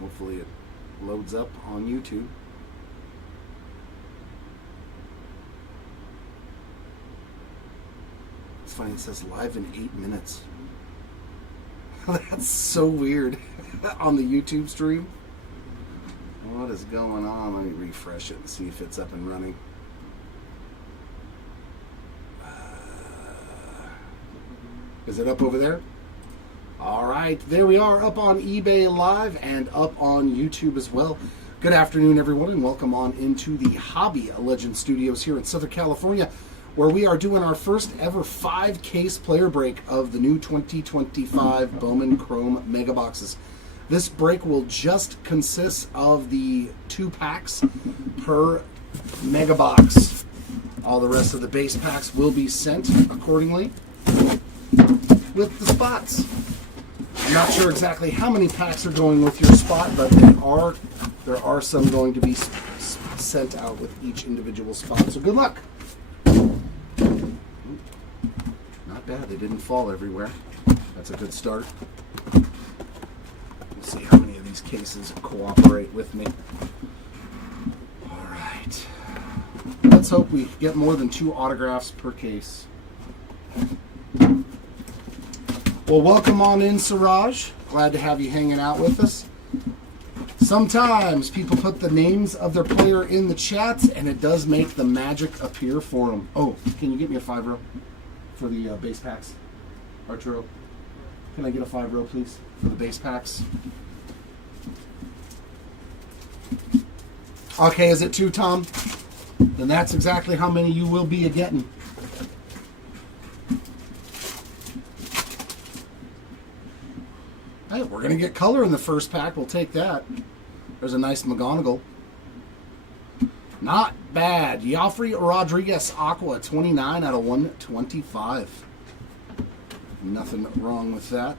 Hopefully it loads up on YouTube. It's funny, it says live in 8 minutes. That's so weird on the YouTube stream. What is going on? Let me refresh it and see if it's up and running. Is it up over there? All right, there we are, up on eBay Live and up on YouTube as well. Good afternoon, everyone, and welcome on into the Hobby Legend Studios here in Southern California, where we are doing our first ever 5-case player break of the new 2025 Bowman Chrome Megaboxes. This break will just consist of the 2 packs per Megabox. All the rest of the base packs will be sent accordingly with the spots. I'm not sure exactly how many packs are going with your spot, but there are some going to be sent out with each individual spot. So good luck. Not bad. They didn't fall everywhere. That's a good start. We'll see how many of these cases cooperate with me. All right. Let's hope we get more than 2 autographs per case. Well, welcome on in, Siraj. Glad to have you hanging out with us. Sometimes people put the names of their player in the chats, and it does make the magic appear for them. Oh, can you get me a 5-row for the base packs? Arturo, can I get a 5-row, please, for the base packs? Okay, is it 2, Tom? Then that's exactly how many you will be getting. Hey, we're going to get color in the first pack. We'll take that. There's a nice McGonagall. Not bad. Joffrey Rodriguez Aqua, 29 out of 125. Nothing wrong with that.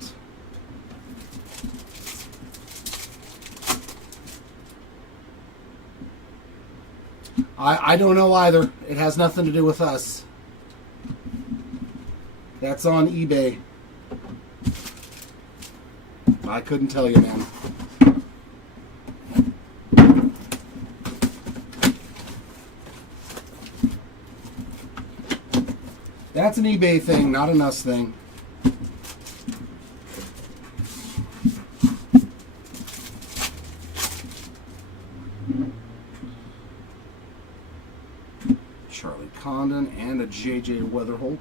I don't know either. It has nothing to do with us. That's on eBay. I couldn't tell you, man. That's an eBay thing, not an us thing. Charlie Condon and a JJ Weatherholt.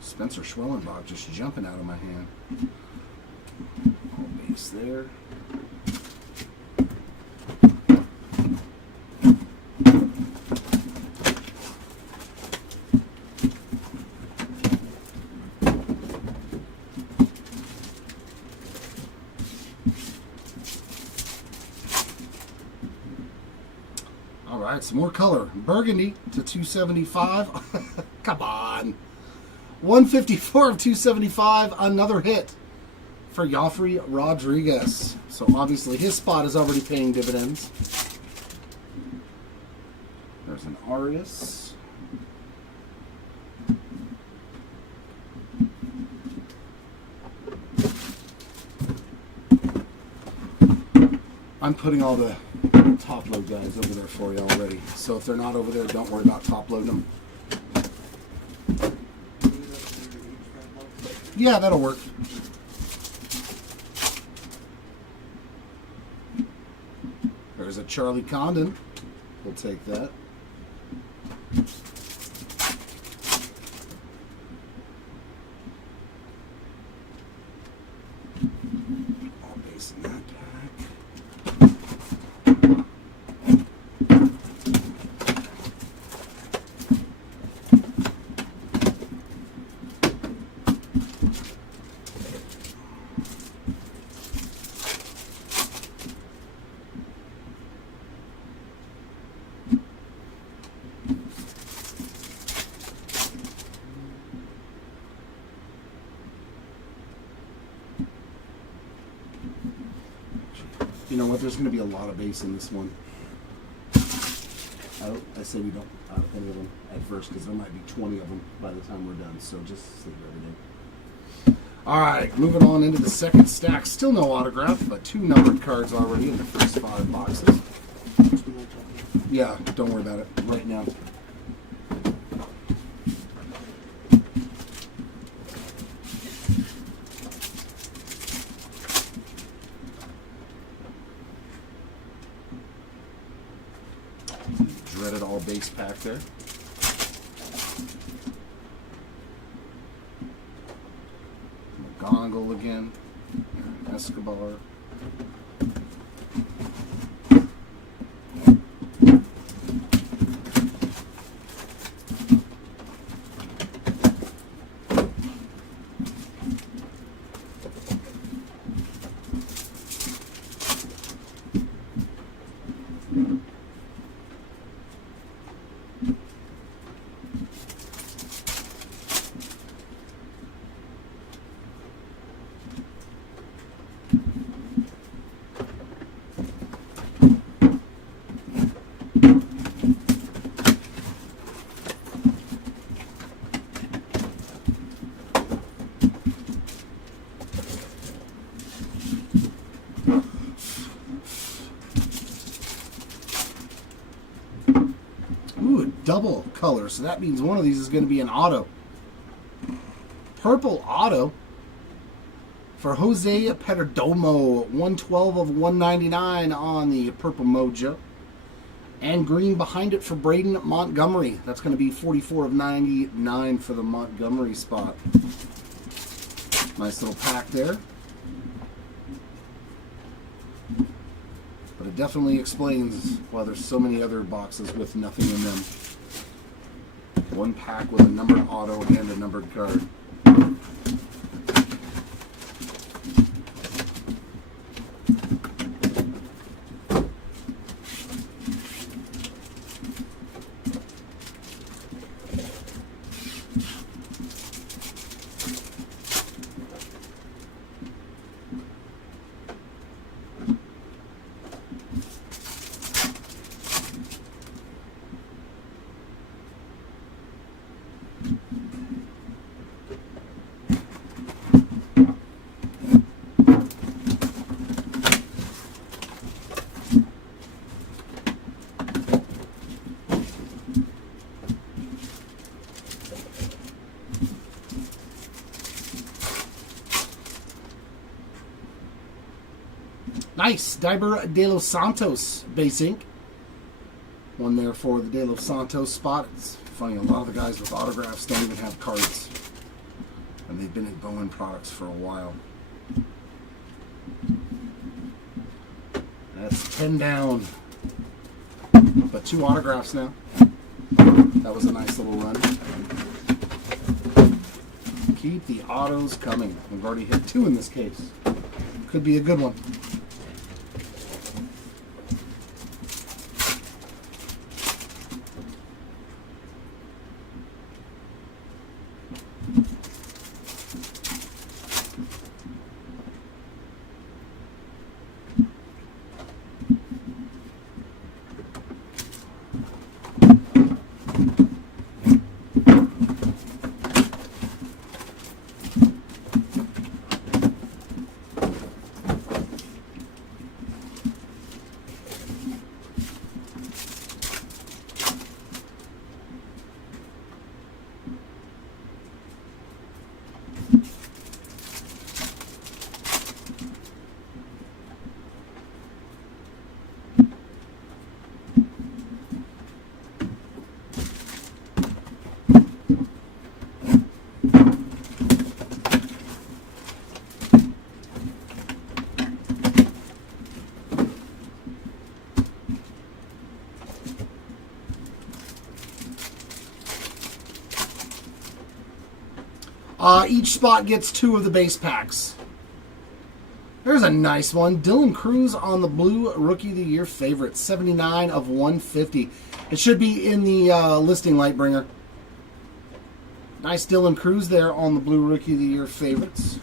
Spencer Schwellenbach just jumping out of my hand. All base there. All right, some more color. Burgundy to 275. Come on. 154 of 275, another hit for Joffrey Rodriguez. So obviously his spot is already paying dividends. There's an Arias. I'm putting all the top load guys over there for you already. So if they're not over there, don't worry about top loading them. Yeah, that'll work. There's a Charlie Condon. We'll take that. All base in that pack. You know what? There's going to be a lot of base in this one. I say we don't out any of them at first because there might be 20 of them by the time we're done. So just save everything. All right, moving on into the second stack. Still no autograph, but 2 numbered cards already in the first 5 boxes. Yeah, don't worry about it right now. Dreaded all base pack there. McGonagall again. Escobar. Double color, so that means one of these is going to be an auto. Purple auto for Jose Perdomo, 112 of 199 on the Purple Mojo. And green behind it for Braden Montgomery. That's going to be 44 of 99 for the Montgomery spot. Nice little pack there. But it definitely explains why there's so many other boxes with nothing in them. One pack with a numbered auto and a numbered card. Nice. Diber De Los Santos base ink. One there for the De Los Santos spot. It's funny, a lot of the guys with autographs don't even have cards. And they've been in Bowman products for a while. That's 10 down. But 2 autographs now. That was a nice little run. Keep the autos coming. We've already hit 2 in this case. Could be a good one. Each spot gets 2 of the base packs. There's a nice one. Dylan Cruz on the blue Rookie of the Year favorite. 79 of 150. It should be in the listing, Lightbringer. Nice Dylan Cruz there on the blue Rookie of the Year favorites.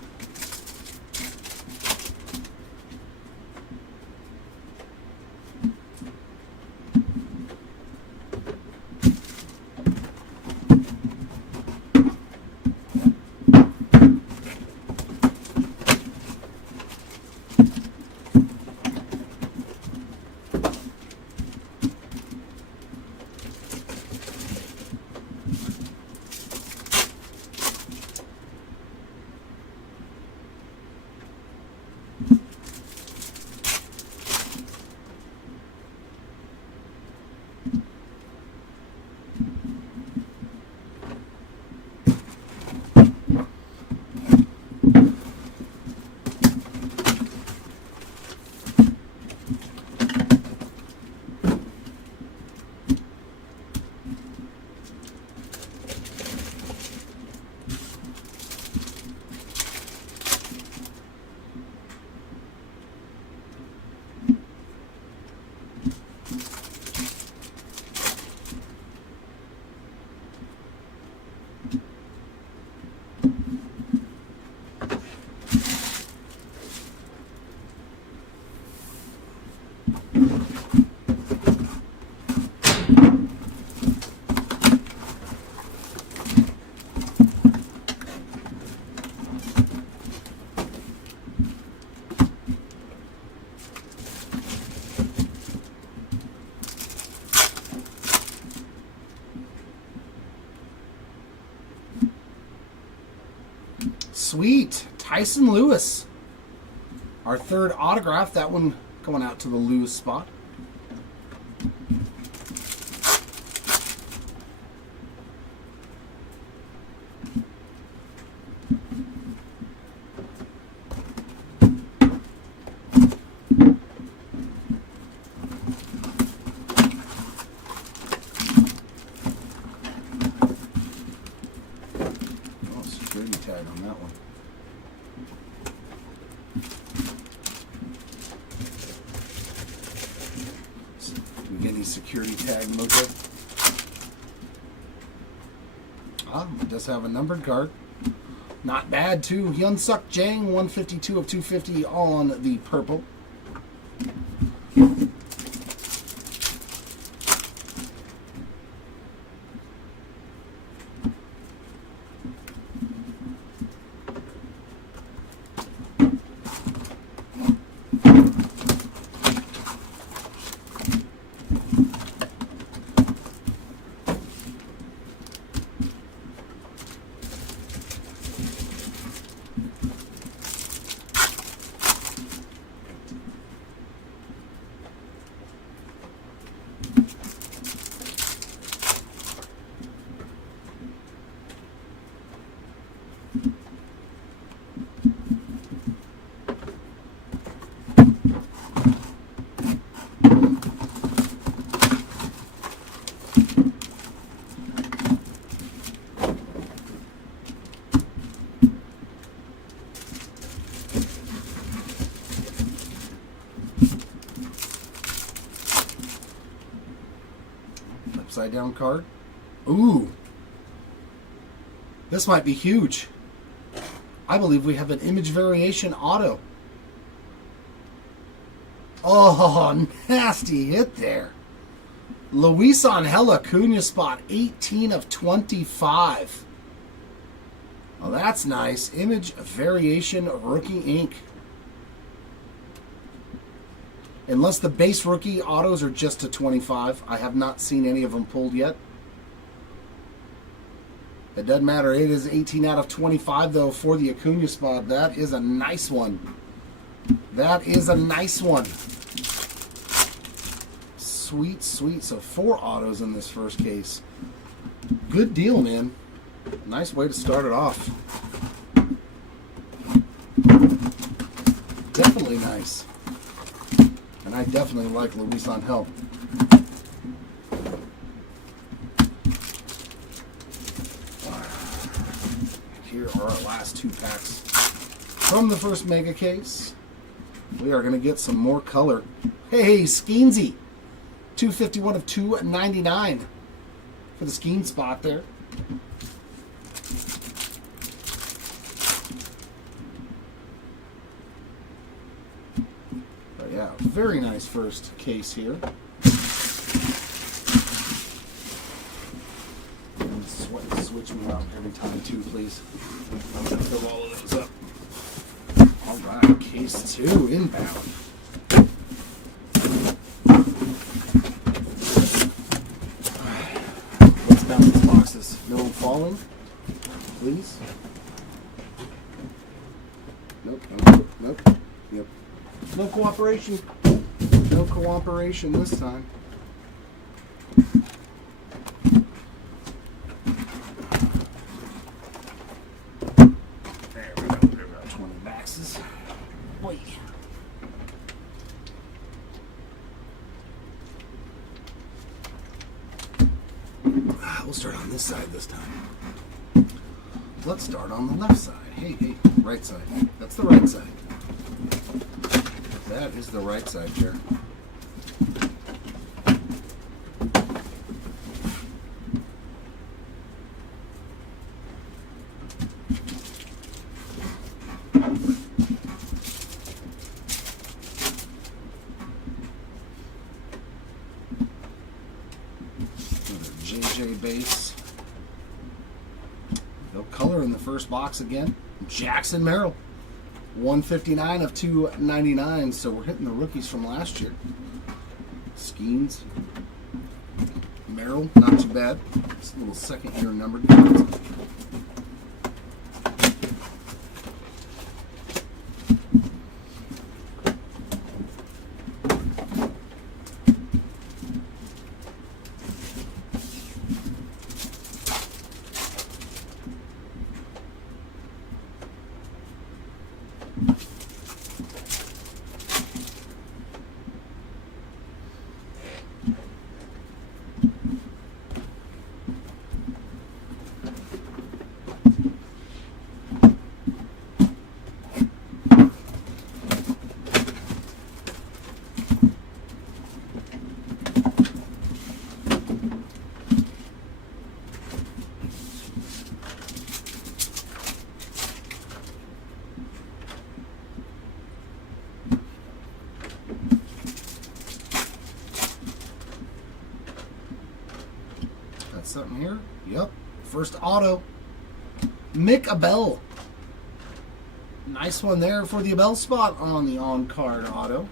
Sweet. Tyson Lewis. Our third autograph. That one going out to the Lewis spot. Security tag on that one. Do we get any security tag mojo? Ah, it does have a numbered card. Not bad too. Hyunsuk Jang, 152 of 250 on the purple. Upside down card. Ooh. This might be huge. I believe we have an image variation auto. Oh, nasty hit there. Luis Angel Acuna spot, 18 of 25. Oh, that's nice. Image variation rookie ink. Unless the base rookie autos are just to 25. I have not seen any of them pulled yet. It doesn't matter. It is 18 out of 25, though, for the Acuna spot. That is a nice one. That is a nice one. Sweet, sweet. So 4 autos in this first case. Good deal, man. Nice way to start it off. Definitely nice. And I definitely like Luis Angel. Here are our last 2 packs from the first mega case. We are going to get some more color. Hey, Skeensy. 251 of 299 for the Skeen spot there. But yeah, very nice first case here. Switch me out every time too, please. I'm going to fill all of those up. All right, case 2 inbound. Let's bounce these boxes. No falling, please. Nope, nope, nope. Yep. No cooperation. No cooperation this time. We'll start on this side this time. Let's start on the left side. Hey, hey, right side. That's the right side. That is the right side, Chair. JJ base. No color in the first box again. Jackson Merrill. 159 of 299. So we're hitting the rookies from last year. Skeens. Merrill, not too bad. It's a little second year numbered cards. something here? Yep. First auto. Mick Abel. Nice one there for the Abel spot on the on-card auto.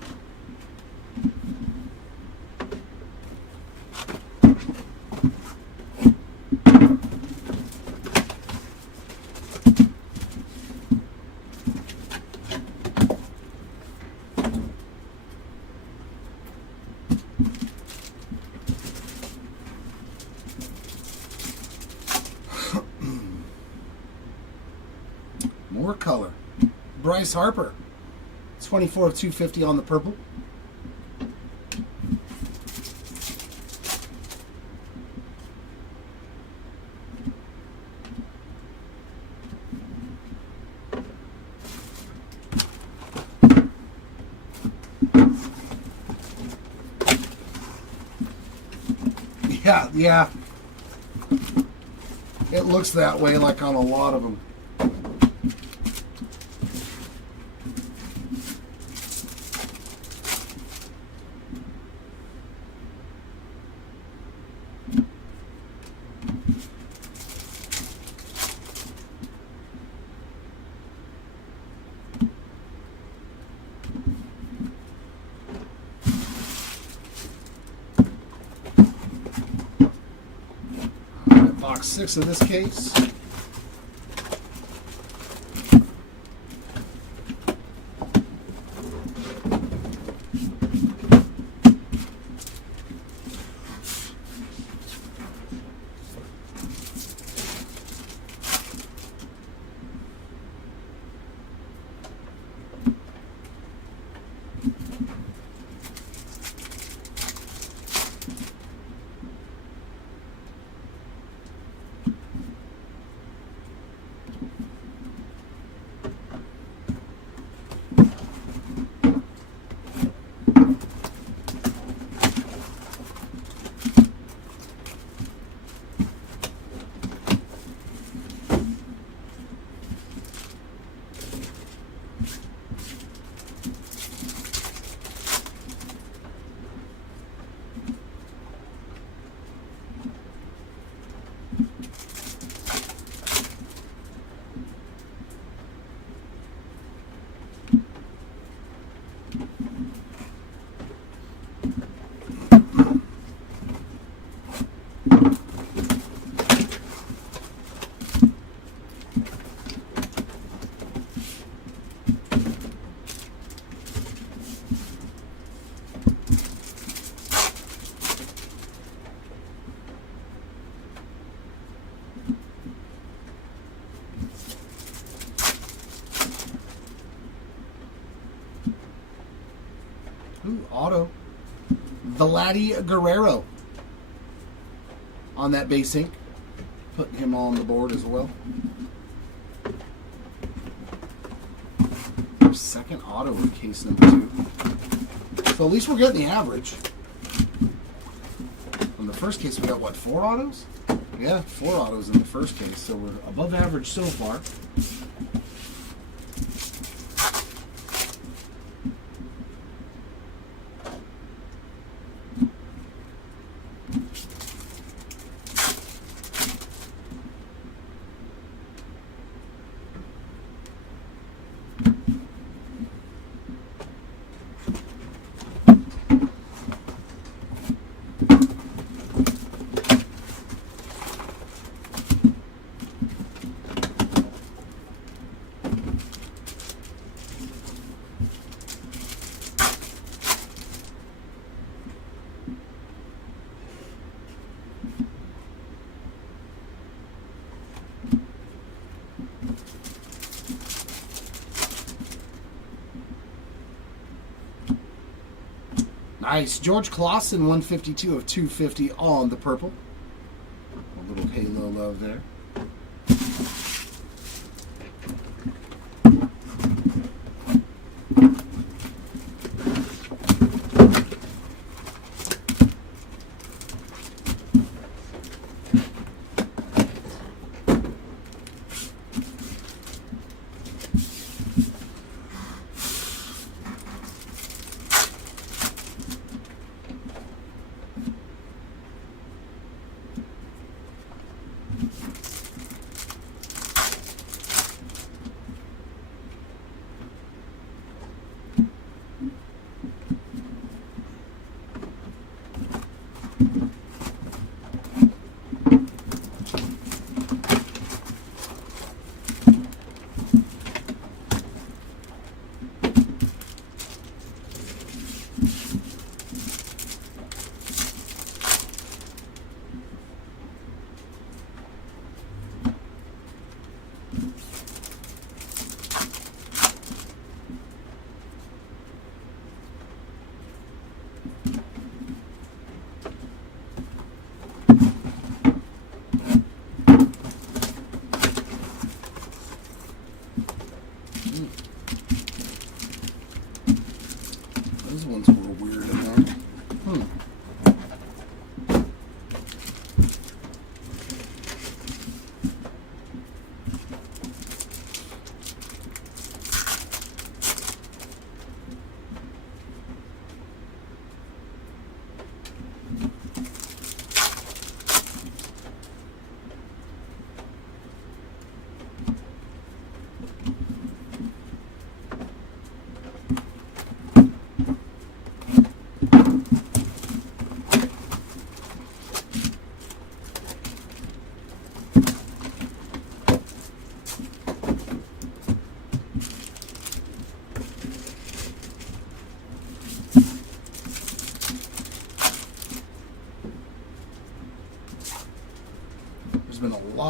More color. Bryce Harper. 24 of 250 on the purple. Yeah. It looks that way, like on a lot of them. Box 6 of this case. Auto. Vladdy Guerrero on that base ink. Putting him on the board as well. Second auto in case number 2. So at least we're getting the average. In the first case we got what, 4 autos? Yeah, 4 autos in the first case. So we're above average so far. Nice. George Clausen, 152 of 250 on the purple. A little halo love there.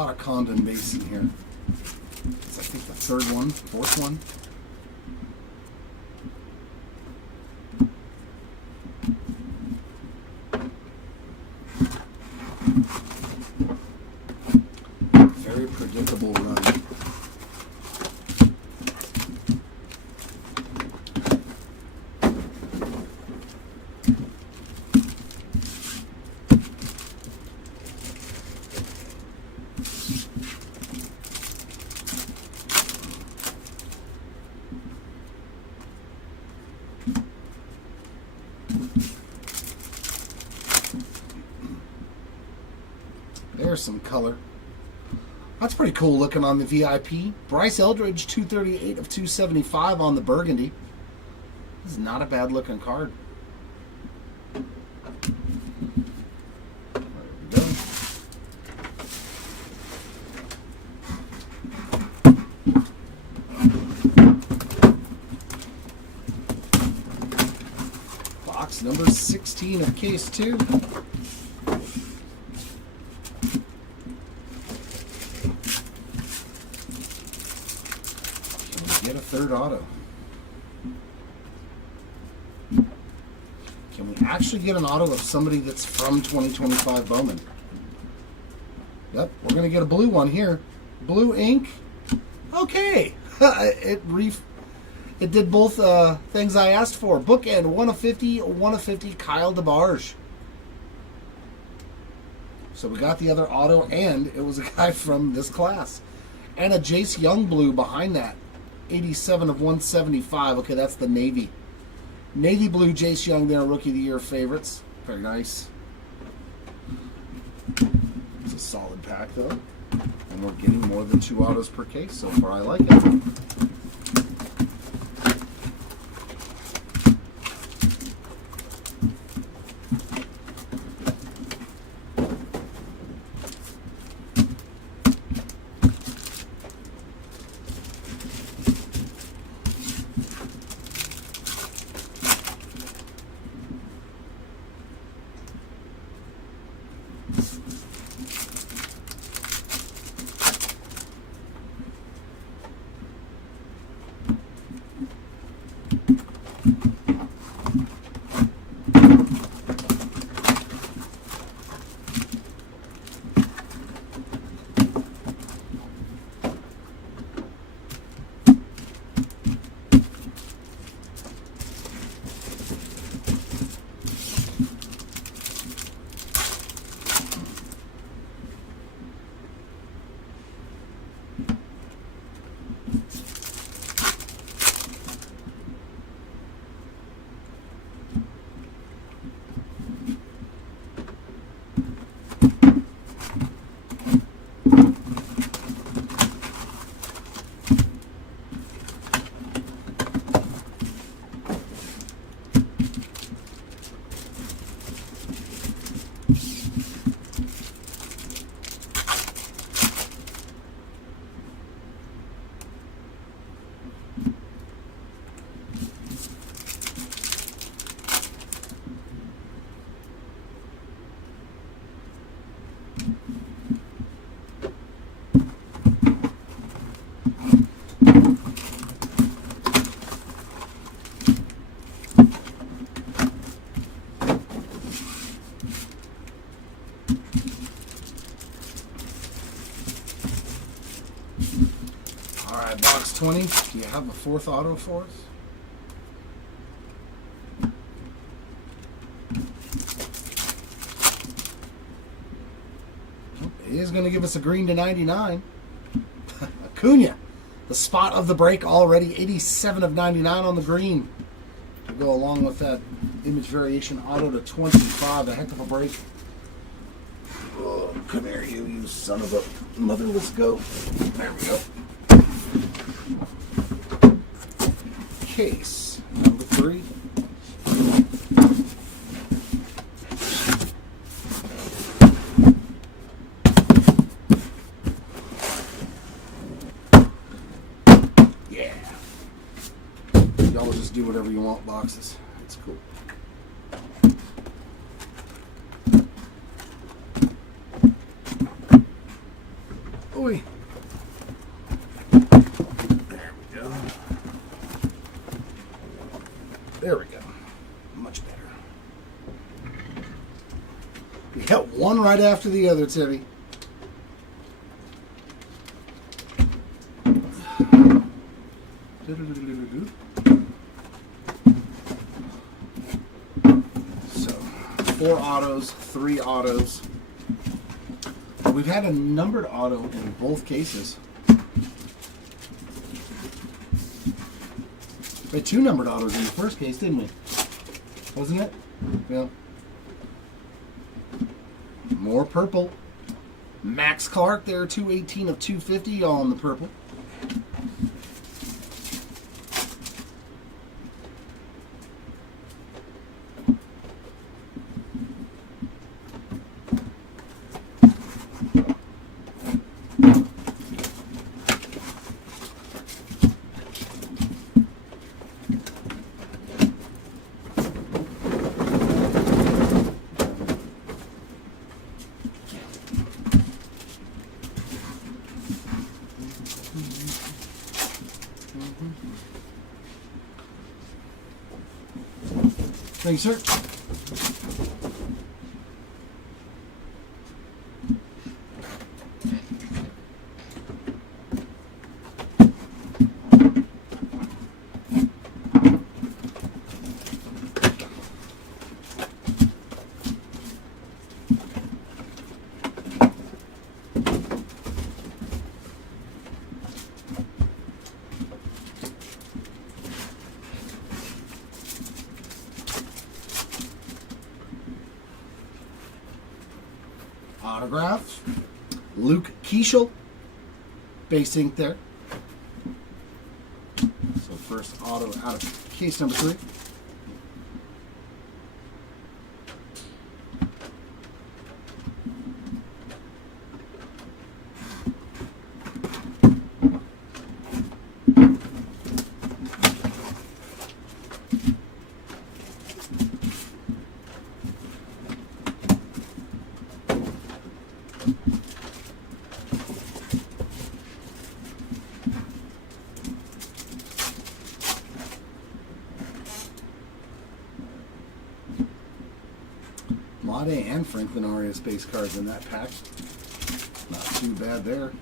lot of Condon base in here. It's, I think, the third one, fourth one. Very predictable run. There's some color. That's pretty cool looking on the VIP. Bryce Eldridge, 238 of 275 on the burgundy. This is not a bad looking card. There we go. Box number 16 of case 2. Get a third auto. Can we actually get an auto of somebody that's from 2025 Bowman? Yep, we're going to get a blue one here. Blue ink. Okay. It did both things I asked for. Bookend, 1 of 50, 1 of 50, Kyle DeBarge. So we got the other auto, and it was a guy from this class. And a Jace Young blue behind that. 87 of 175. Okay, that's the Navy. Navy blue Jace Young there, Rookie of the Year favorites. Very nice. It's a solid pack, though. And we're getting more than 2 autos per case so far. I like it. Alright, box 20. Do you have a 4th auto for us? He is going to give us a green to 99. Acuna, the spot of the break already. 87 of 99 on the green. To go along with that image variation auto to 25. A heck of a break. Oh, come here, you son of a motherless goat. There we go. Case number 3. Yeah. Y'all just do whatever you want, boxes. It's cool. right after the other, Timmy. So, 4 autos, 3 autos. We've had a numbered auto in both cases. We had 2 numbered autos in the first case, didn't we? Wasn't it? Yeah. More purple. Max Clark there, 218 of 250, all in the purple. Thank you, sir. Autograph. Luke Keishel. Base ink there. So first auto out of case number 3. Made and Franklin Arias base cards in that pack. Not too bad there.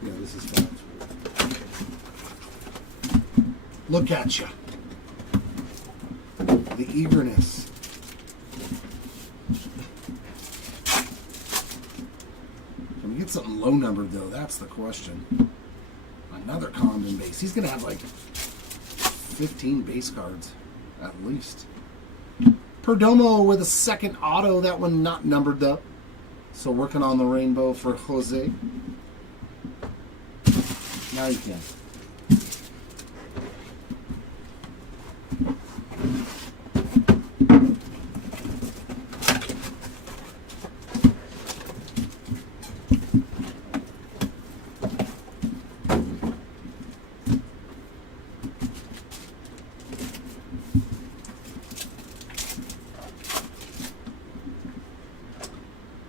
Yeah, this is fine. Look at you. The eagerness. Get something low numbered though, that's the question. Another Condon base. He's gonna have like 15 base cards at least. Perdomo with a second auto, that one not numbered though. So working on the rainbow for Jose. Now you can.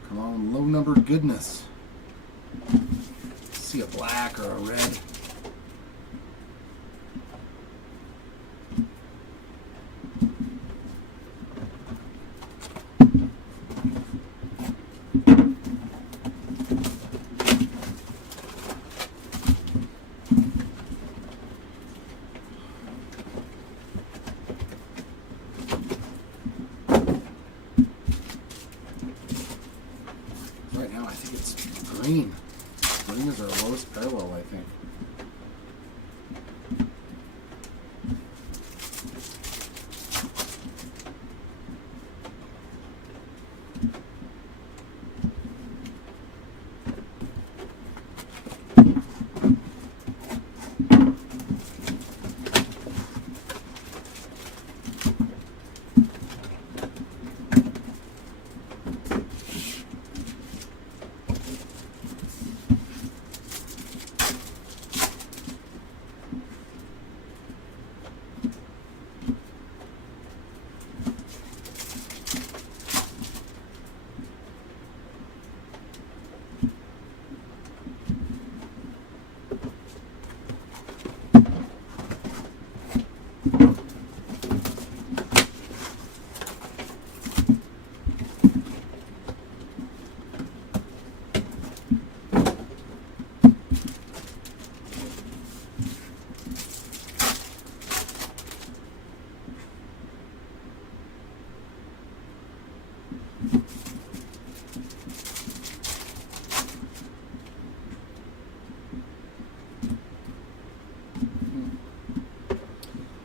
Come on, low numbered goodness. See a black or a red. Right now, I think it's green. Green is our lowest parallel, I think.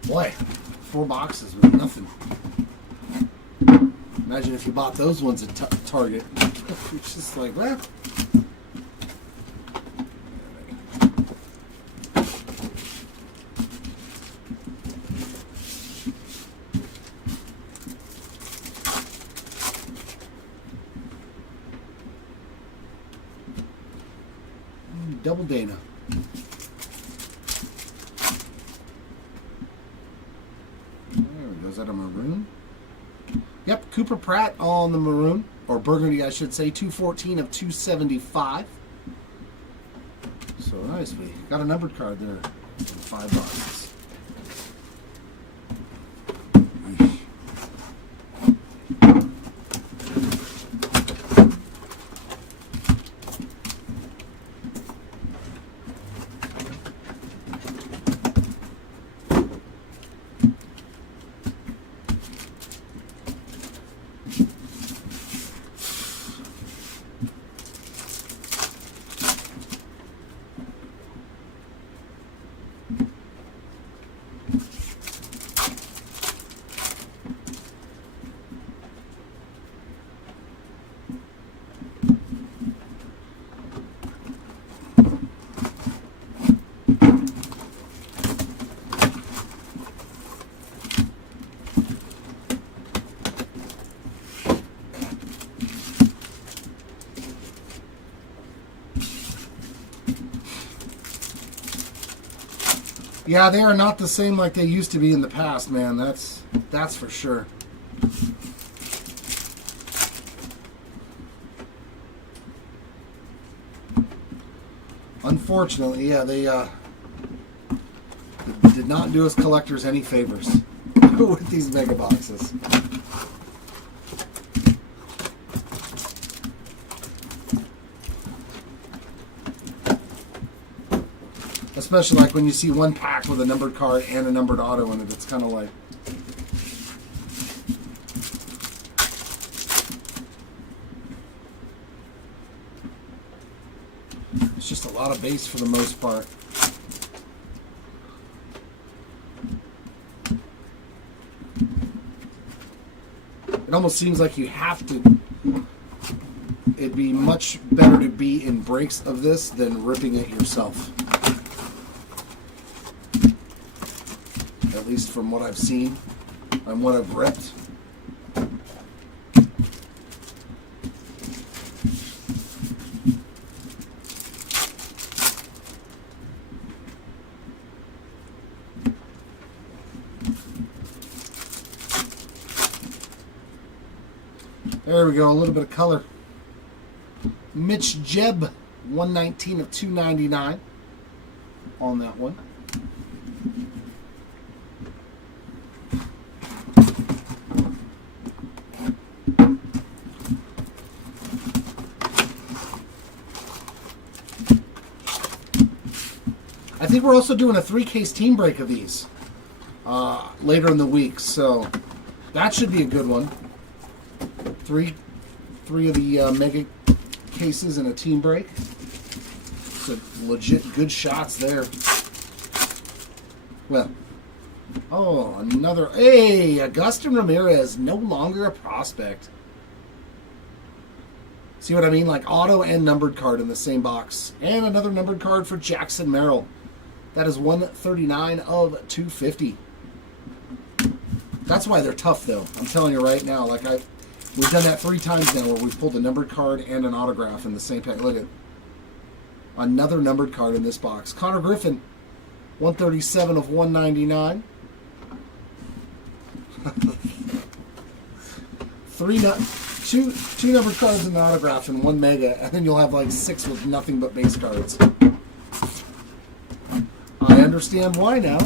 Boy, 4 boxes with nothing. Imagine if you bought those ones at Target. It's just like, well. Double Dana. There we go. Is that a maroon? Yep, Cooper Pratt on the maroon, or burgundy, I should say. 214 of 275. So nice. We got a numbered card there in 5 boxes. Yeah, they are not the same like they used to be in the past, man. That's for sure. Unfortunately, yeah, they did not do us collectors any favors with these mega boxes. Especially like when you see one pack with a numbered card and a numbered auto in it, it's kind of like... It's just a lot of base for the most part. It almost seems like you have to... It'd be much better to be in breaks of this than ripping it yourself. At least from what I've seen and what I've ripped. There we go, a little bit of color. Mitch Jebb, 119 of 299 on that one. I think we're also doing a 3-case team break of these later in the week, so that should be a good one. Three of the mega cases in a team break. So legit good shots there. Well, oh, another. Hey, Agustin Ramirez, no longer a prospect. See what I mean? Like auto and numbered card in the same box. And another numbered card for Jackson Merrill. That is 139 of 250. That's why they're tough, though. I'm telling you right now. Like we've done that 3 times now, where we've pulled a numbered card and an autograph in the same pack. Look at another numbered card in this box. Connor Griffin, 137 of 199. Two numbered cards and an autograph and 1 mega, and then you'll have like 6 with nothing but base cards. I understand why now.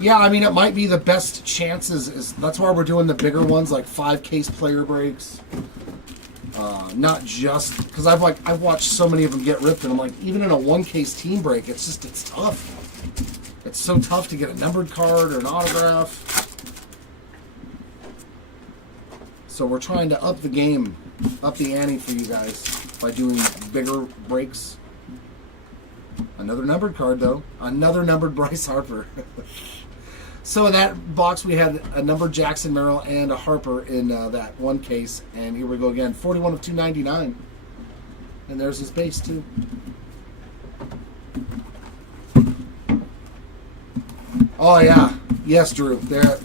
Yeah, I mean, it might be the best chances. That's why we're doing the bigger ones, like 5-case player breaks. Not just because I've watched so many of them get ripped, and I'm like, even in a 1-case team break, it's tough. It's so tough to get a numbered card or an autograph. So we're trying to up the game, up the ante for you guys by doing bigger breaks. Another numbered card, though. Another numbered Bryce Harper. So in that box, we had a numbered Jackson Merrill and a Harper in that one case. And here we go again. 41 of 299. And there's his base, too. Oh, yeah. Yes, Drew. There.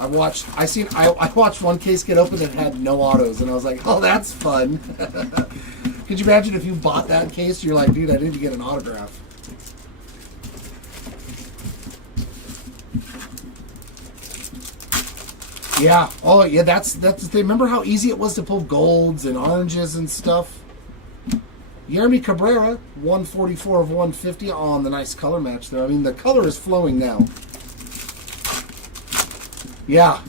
I watched one case get opened that had no autos, and I was like, oh, that's fun. Could you imagine if you bought that case, you're like, dude, I need to get an autograph. Yeah. Oh, yeah, that's the thing. Remember how easy it was to pull golds and oranges and stuff? Yeremy Cabrera, 144 of 150 on the nice color match there. I mean, the color is flowing now. Yeah.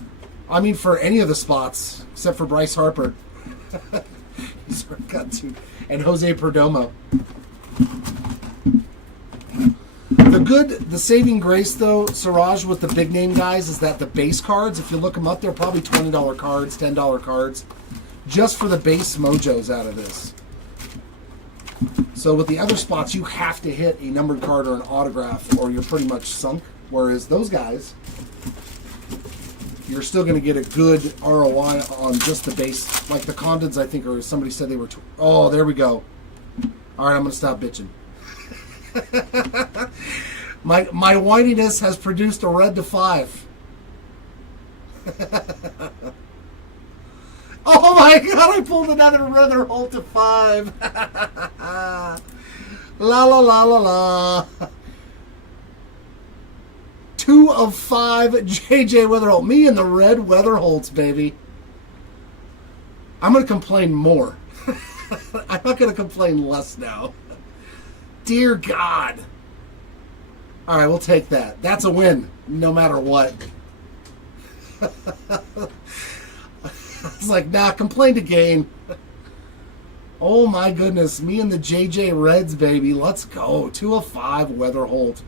I mean, for any of the spots, except for Bryce Harper. He's got to. And Jose Perdomo. The saving grace, though, Siraj, with the big name guys, is that the base cards, if you look them up, they're probably $20 cards, $10 cards, just for the base mojos out of this. So with the other spots, you have to hit a numbered card or an autograph, or you're pretty much sunk. Whereas those guys, you're still going to get a good ROI on just the base. Like the Condons, I think, or somebody said they were... Oh, there we go. All right, I'm going to stop bitching. My whininess has produced a red to 5. Oh my god, I pulled another Rather Holt to 5. La la la la la. 2 of 5 JJ Weatherholt. Me and the red Weatherholts, baby. I'm going to complain more. I'm not going to complain less now. Dear God. All right, we'll take that. That's a win, no matter what. It's like, nah, complain to gain. Oh my goodness, me and the JJ Reds, baby. Let's go. 2 of 5 Weatherholt.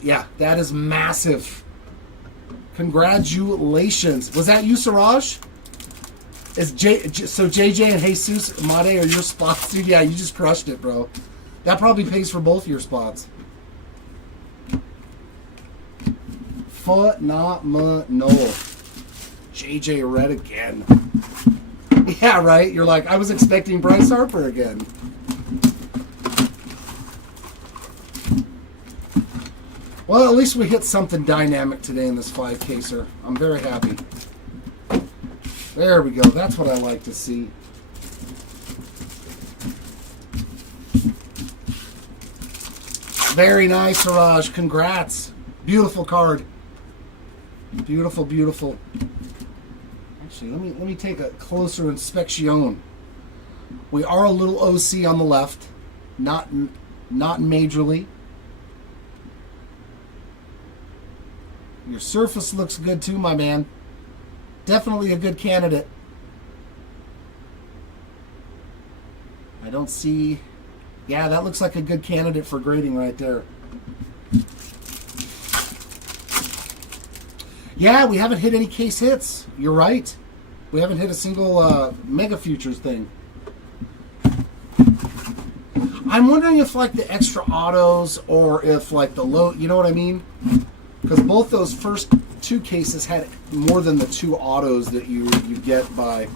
Yeah, that is massive. Congratulations. Was that you, Siraj? So JJ and Jesus Made are your spots, dude? Yeah, you just crushed it, bro. That probably pays for both your spots. Phenomenal. JJ Red again. Yeah, right? You're like, I was expecting Bryce Harper again. Well, at least we hit something dynamic today in this 5-caser. I'm very happy. There we go. That's what I like to see. Very nice, Siraj. Congrats. Beautiful card. Beautiful, beautiful. Actually, let me take a closer inspection. We are a little OC on the left, not majorly. Your surface looks good too, my man. Definitely a good candidate. I don't see... Yeah, that looks like a good candidate for grading right there. Yeah, we haven't hit any case hits. You're right. We haven't hit a single Mega Futures thing. I'm wondering if like the extra autos or if like the low, you know what I mean? Because both those first 2 cases had more than the 2 autos that you get by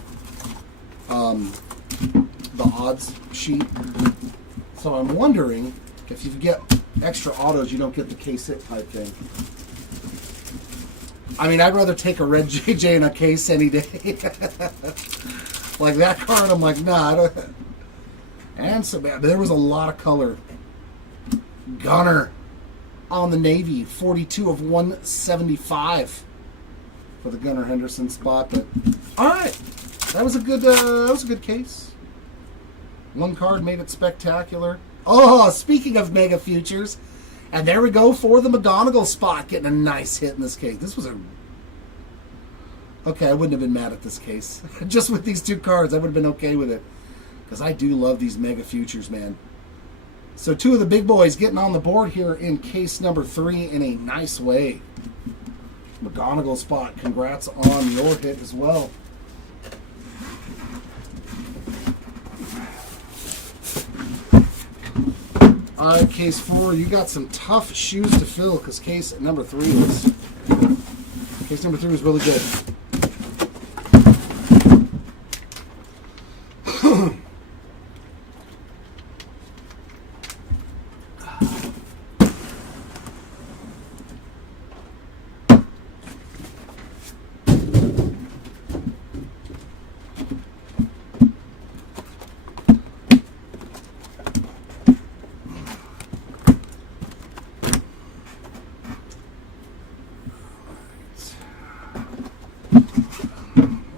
the odds sheet. So I'm wondering if you get extra autos, you don't get the case hit type thing. I mean, I'd rather take a red JJ in a case any day. Like that card, I'm like, nah. I don't. And so there was a lot of color. Gunner on the Navy, 42 of 175 for the Gunnar Henderson spot. But all right, that was a good case. One card made it spectacular. Oh, speaking of Mega Futures, and there we go for the McGonagall spot, getting a nice hit in this case. This was a... Okay, I wouldn't have been mad at this case. Just with these 2 cards, I would have been okay with it. Because I do love these Mega Futures, man. So 2 of the big boys getting on the board here in case number 3 in a nice way. McGonagall spot. Congrats on your hit as well. All right, case 4, you got some tough shoes to fill because case number 3 was really good.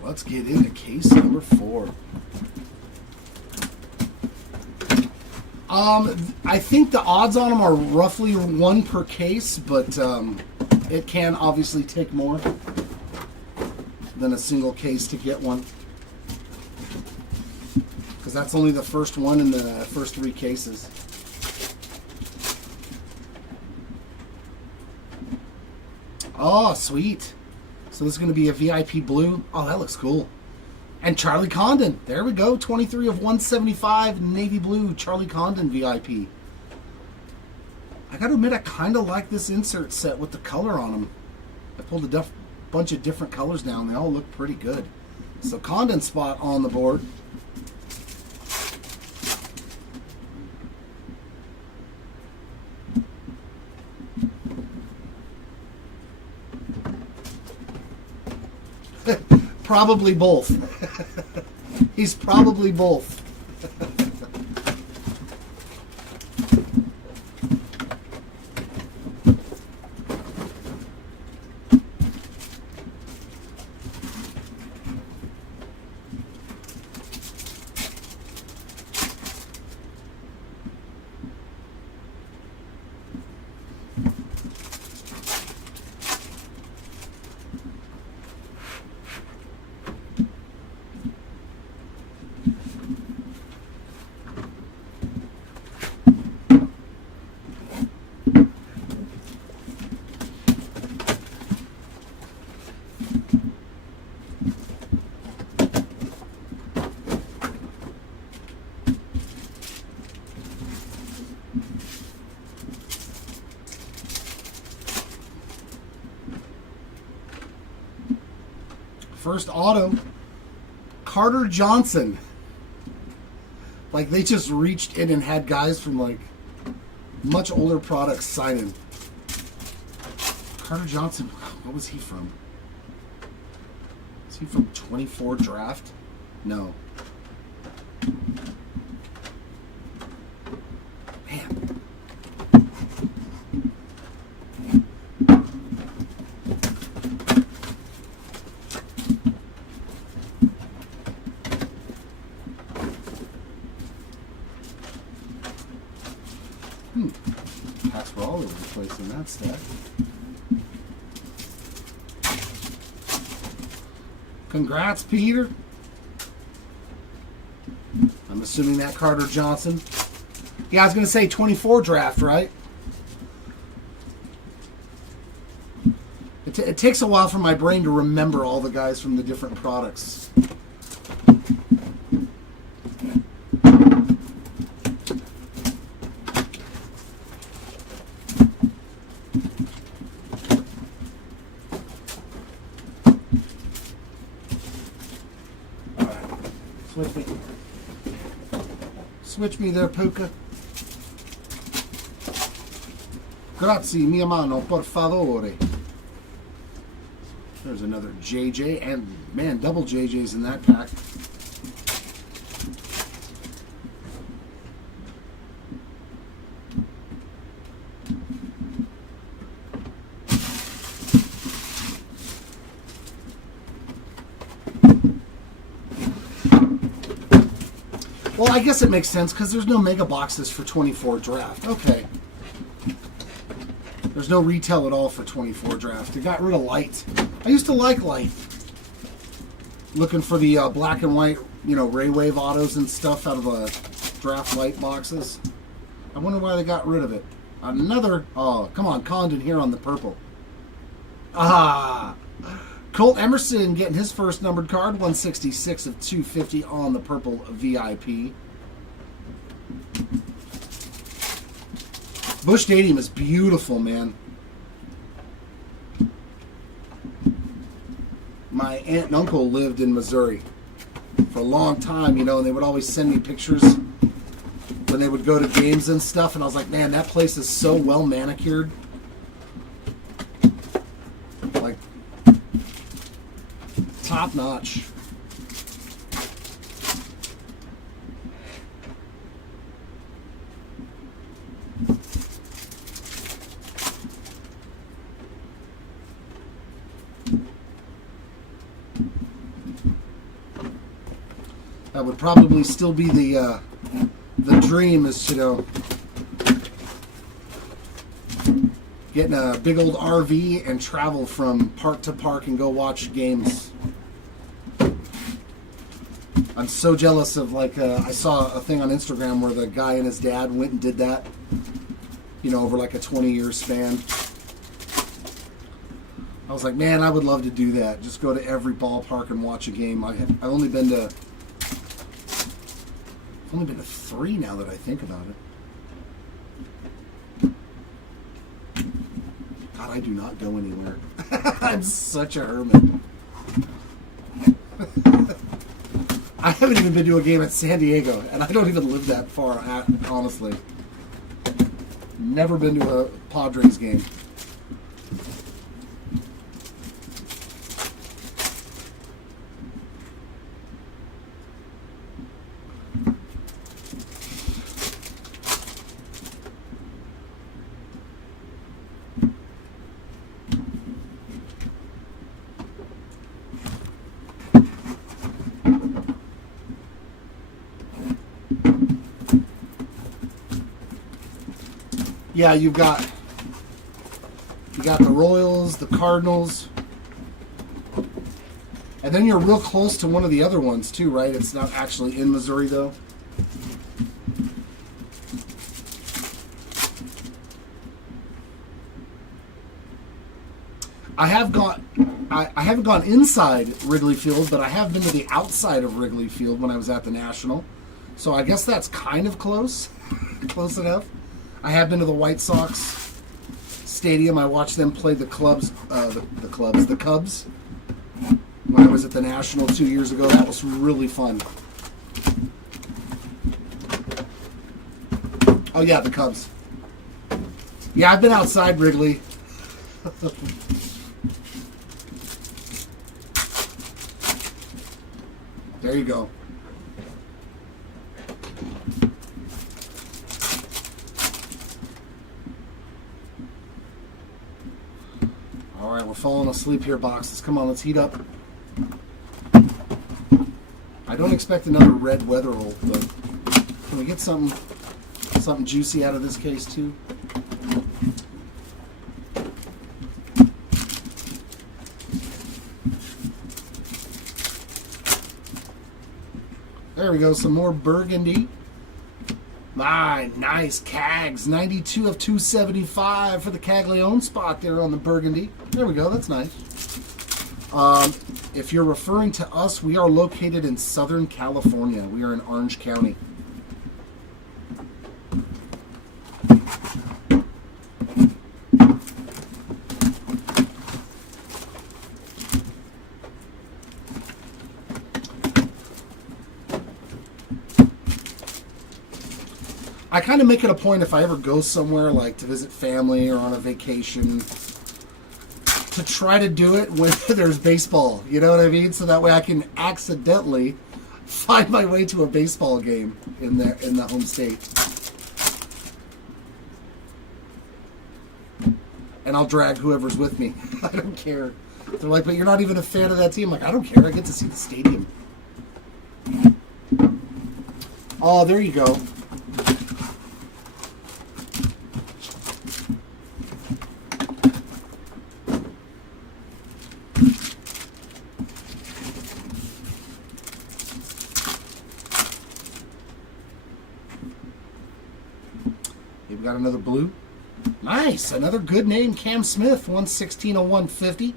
Let's get into case number 4. I think the odds on them are roughly 1 per case, but it can obviously take more than a single case to get one. Because that's only the first one in the first 3 cases. Oh, sweet. So this is going to be a VIP blue. Oh, that looks cool. And Charlie Condon. There we go. 23 of 175 navy blue Charlie Condon VIP. I got to admit, I kind of like this insert set with the color on them. I pulled a bunch of different colors down. They all look pretty good. So Condon spot on the board. Probably both. He's probably both. First auto, Carter Johnson. Like they just reached in and had guys from like much older products signing. Carter Johnson, what was he from? Is he from 24 draft? No. Man. Packs were all over the place in that stack. Congrats, Peter. I'm assuming that Carter Johnson. Yeah, I was going to say 24 draft, right? It takes a while for my brain to remember all the guys from the different products. Switch me there, Puka. Grazie, mia mano, por favore. There's another JJ, and man, double JJs in that pack. Well, I guess it makes sense because there's no mega boxes for 24 draft. Okay. There's no retail at all for 24 draft. They got rid of light. I used to like light. Looking for the black and white, you know, Ray Wave autos and stuff out of draft light boxes. I wonder why they got rid of it. Another, oh, come on, Condon here on the purple. Ah. Colt Emerson getting his first numbered card, 166 of 250 on the purple VIP. Busch Stadium is beautiful, man. My aunt and uncle lived in Missouri for a long time, you know, and they would always send me pictures when they would go to games and stuff, and I was like, man, that place is so well manicured. Like, top notch. That would probably still be the dream, is, you know, getting a big old RV and travel from park to park and go watch games. I'm so jealous of, like, I saw a thing on Instagram where the guy and his dad went and did that, you know, over like a 20-year span. I was like, man, I would love to do that. Just go to every ballpark and watch a game. I've only been to 3 now that I think about it. God, I do not go anywhere. I'm such a hermit. I haven't even been to a game at San Diego, and I don't even live that far, honestly. Never been to a Padres game. Yeah, you got the Royals, the Cardinals, and then you're real close to one of the other ones too, right? It's not actually in Missouri though. I haven't gone inside Wrigley Field, but I have been to the outside of Wrigley Field when I was at the National. So I guess that's kind of close, close enough. I have been to the White Sox stadium. I watched them play the Cubs when I was at the National 2 years ago. That was really fun. Oh yeah, the Cubs. Yeah, I've been outside Wrigley. There you go. All right, we're falling asleep here, boxes. Come on, let's heat up. I don't expect another red weather roll, but can we get something juicy out of this case too? There we go, some more burgundy. Nice Cags, 92 of 275 for the Caglione spot there on the burgundy. There we go, that's nice. If you're referring to us, we are located in Southern California. We are in Orange County. I kind of make it a point if I ever go somewhere, like to visit family or on a vacation, to try to do it when there's baseball. You know what I mean? So that way I can accidentally find my way to a baseball game in the home state. And I'll drag whoever's with me. I don't care. They're like, but you're not even a fan of that team. I'm like, I don't care. I get to see the stadium. Oh, there you go. Got another blue. Nice. Another good name, Cam Smith, 116 of 150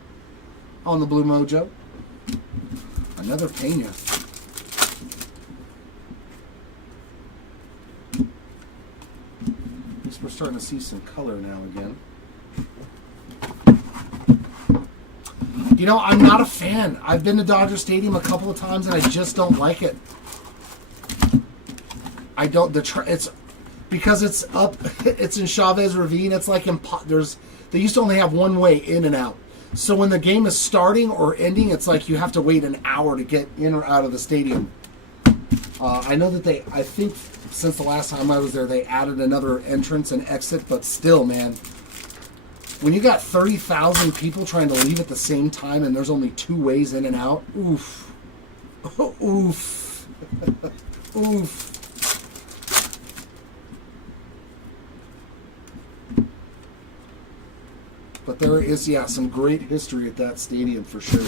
on the Blue Mojo. Another Pena. At least we're starting to see some color now again. You know, I'm not a fan. I've been to Dodger Stadium a couple of times and I just don't like it. I don't. It's because it's up. It's in Chavez Ravine. It's like they used to only have one way in and out. So when the game is starting or ending, it's like you have to wait an hour to get in or out of the stadium. I know that I think since the last time I was there, they added another entrance and exit. But still, man, when you got 30,000 people trying to leave at the same time and there's only two ways in and out, oof, oof, oof. But there is, yeah, some great history at that stadium for sure.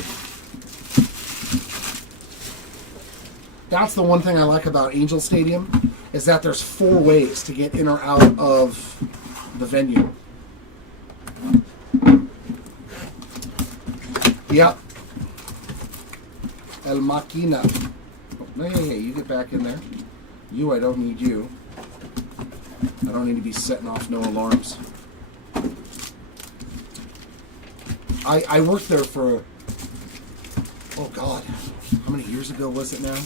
That's the one thing I like about Angel Stadium, is that there's four ways to get in or out of the venue. Yep. El Maquina. Oh, hey, you get back in there. I don't need you. I don't need to be setting off no alarms. I worked there for, oh God, how many years ago was it now?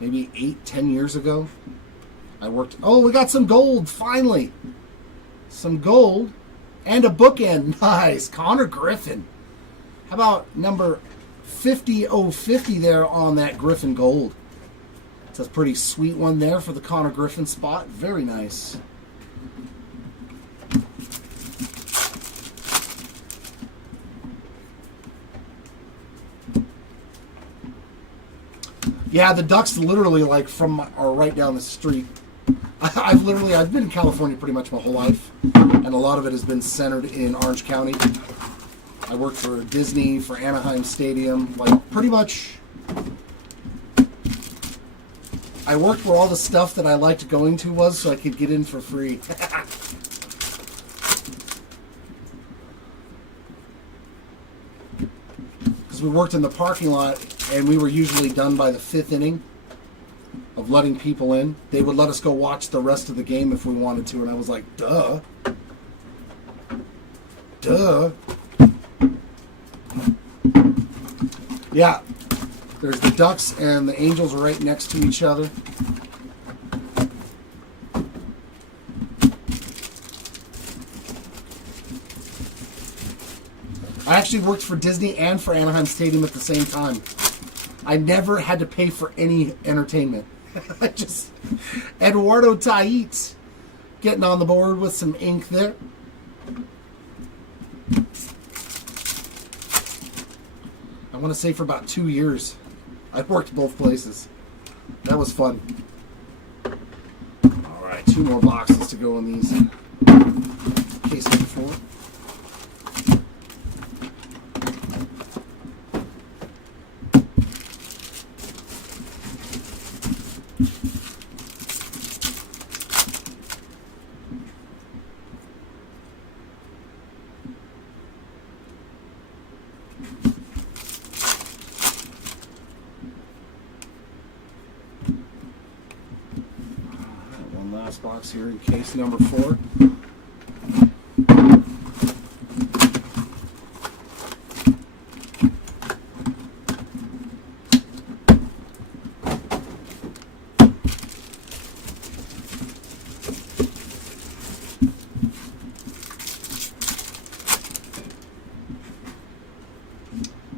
Maybe 8-10 years ago. I worked, oh, we got some gold, finally. Some gold and a bookend. Nice. Connor Griffin. How about number 50/050 there on that Griffin gold? It's a pretty sweet one there for the Connor Griffin spot. Very nice. Yeah, the Ducks literally like are right down the street. I've been in California pretty much my whole life, and a lot of it has been centered in Orange County. I worked for Disney, for Anaheim Stadium, like pretty much. I worked where all the stuff that I liked going to was, so I could get in for free. Because we worked in the parking lot, and we were usually done by the 5th inning of letting people in. They would let us go watch the rest of the game if we wanted to, and I was like, duh. Duh. Yeah. There's the Ducks and the Angels right next to each other. I actually worked for Disney and for Anaheim Stadium at the same time. I never had to pay for any entertainment. Eduardo Tait getting on the board with some ink there. I want to say for about 2 years. I worked both places. That was fun. All right, 2 more boxes to go in these. Case number 4. Last box here in case number 4.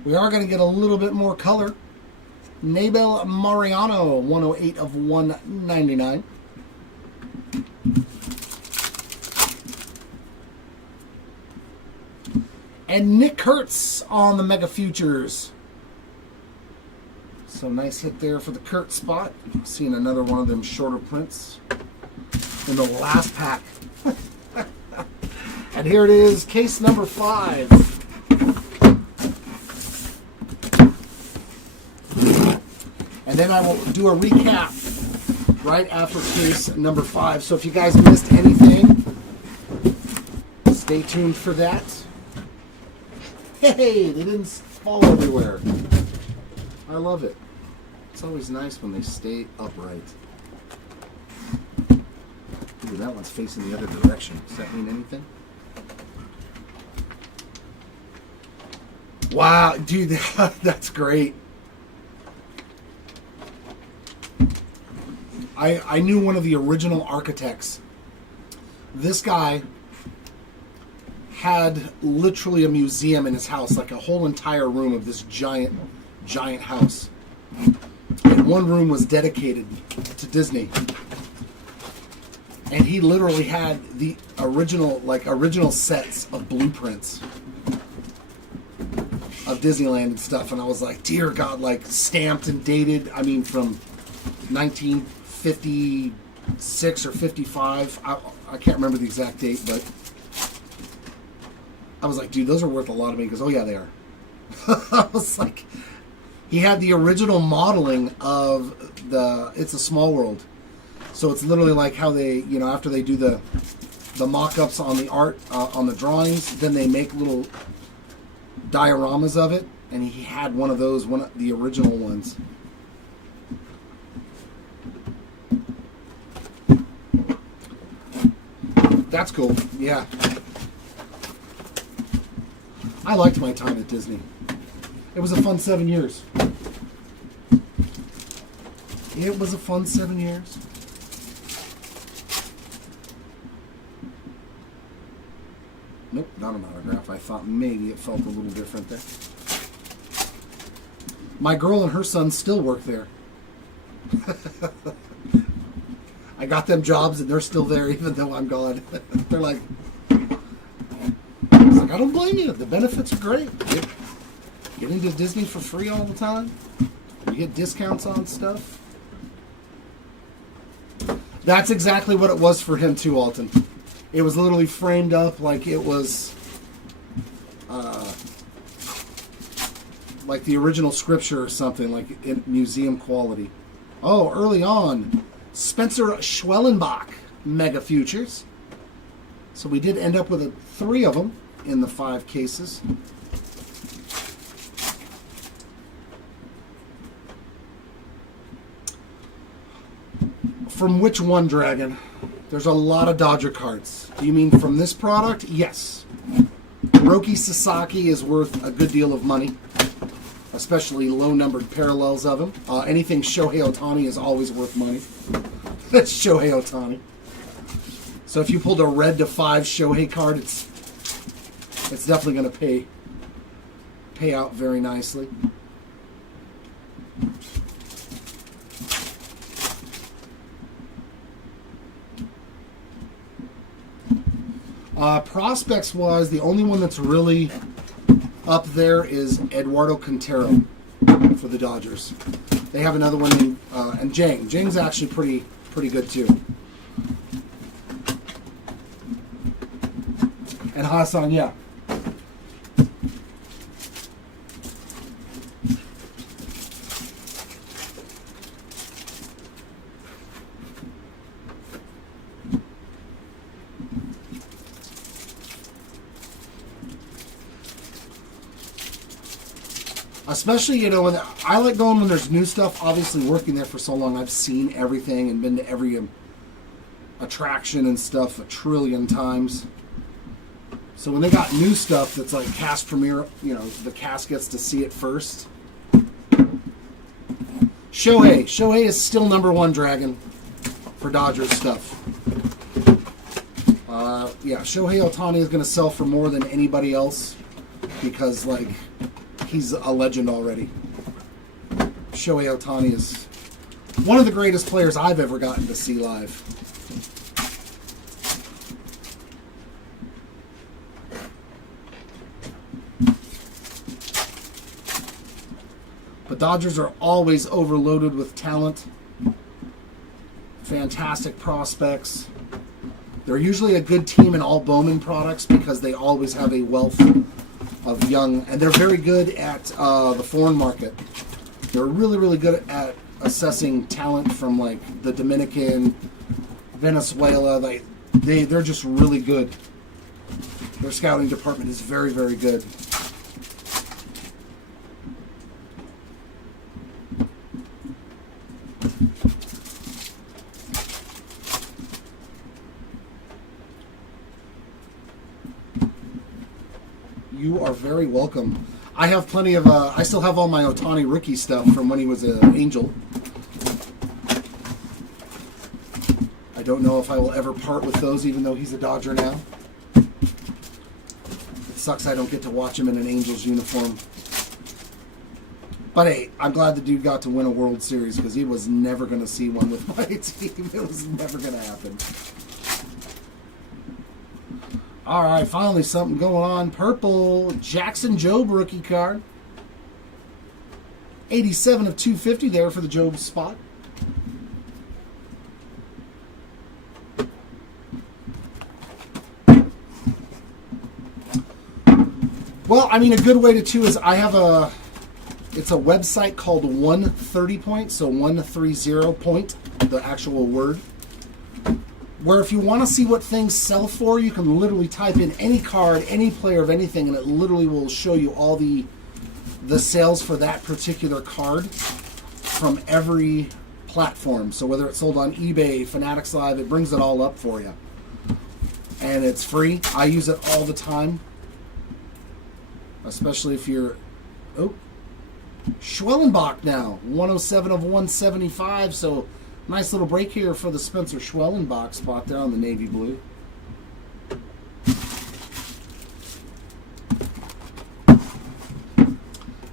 We are going to get a little bit more color. Nabel Mariano, 108 of 199. And Nick Kurtz on the Mega Futures. So nice hit there for the Kurtz spot. Seeing another one of them shorter prints in the last pack. And here it is, case number 5. And then I will do a recap right after case number 5. So if you guys missed anything, stay tuned for that. Hey, they didn't fall everywhere. I love it. It's always nice when they stay upright. Ooh, that one's facing the other direction. Does that mean anything? Wow, dude, that's great. I knew one of the original architects. This guy had literally a museum in his house, like a whole entire room of this giant house. And one room was dedicated to Disney. And he literally had the original sets of blueprints of Disneyland and stuff. And I was like, dear God, like stamped and dated. I mean, from 1956 or 55. I can't remember the exact date, but I was like, dude, those are worth a lot of me. He goes, oh yeah, they are. I was like, he had the original modeling of the It's a Small World. So it's literally like how they, you know, after they do the mock-ups on the art, on the drawings, then they make little dioramas of it. And he had one of those, one of the original ones. That's cool, yeah. I liked my time at Disney. It was a fun 7 years. It was a fun 7 years. Nope, not an autograph. I thought maybe it felt a little different there. My girl and her son still work there. I got them jobs and they're still there even though I'm gone. They're like, it's like, I don't blame you. The benefits are great. Get into Disney for free all the time. You get discounts on stuff. That's exactly what it was for him too, Alton. It was literally framed up like it was like the original scripture or something, like in museum quality. Oh, early on, Spencer Schwellenbach Mega Futures. So we did end up with 3 of them in the 5 cases. From which one, Dragon? There's a lot of Dodger cards. Do you mean from this product? Yes. Roki Sasaki is worth a good deal of money, especially low-numbered parallels of him. Anything Shohei Ohtani is always worth money. That's Shohei Ohtani. So if you pulled a red to 5 Shohei card, it's definitely going to pay out very nicely. Prospects was the only one that's really up there is Eduardo Quintero for the Dodgers. They have another one named, and Jang. Jang's actually pretty good too. And Hassan, yeah. Especially, you know, when I like going when there's new stuff. Obviously, working there for so long, I've seen everything and been to every attraction and stuff a trillion times. So when they got new stuff that's like cast premiere, you know, the cast gets to see it first. Shohei is still #1 Dragon for Dodgers stuff. Yeah, Shohei Ohtani is going to sell for more than anybody else because, like, he's a legend already. Shohei Ohtani is one of the greatest players I've ever gotten to see live. But Dodgers are always overloaded with talent. Fantastic prospects. They're usually a good team in all Bowman products because they always have a wealth of young, and they're very good at the foreign market. They're really, really good at assessing talent from like the Dominican, Venezuela. They're just really good. Their scouting department is very, very good. You are very welcome. I have plenty of, I still have all my Ohtani rookie stuff from when he was an Angel. I don't know if I will ever part with those, even though he's a Dodger now. It sucks I don't get to watch him in an Angels uniform. But hey, I'm glad the dude got to win a World Series because he was never going to see one with my team. It was never going to happen. All right, finally something going on. Purple, Jackson Jobe rookie card. 87 of 250 there for the Jobe spot. Well, I mean, a good way to too is I have it's a website called 130 Point, so 130 Point, the actual word. Where if you want to see what things sell for, you can literally type in any card, any player of anything, and it literally will show you all the sales for that particular card from every platform. So whether it's sold on eBay, Fanatics Live, it brings it all up for you. And it's free. I use it all the time. Especially if you're... Oh, Schwellenbach now. 107 of 175, so... Nice little break here for the Spencer Schwellenbach spot there on the navy blue.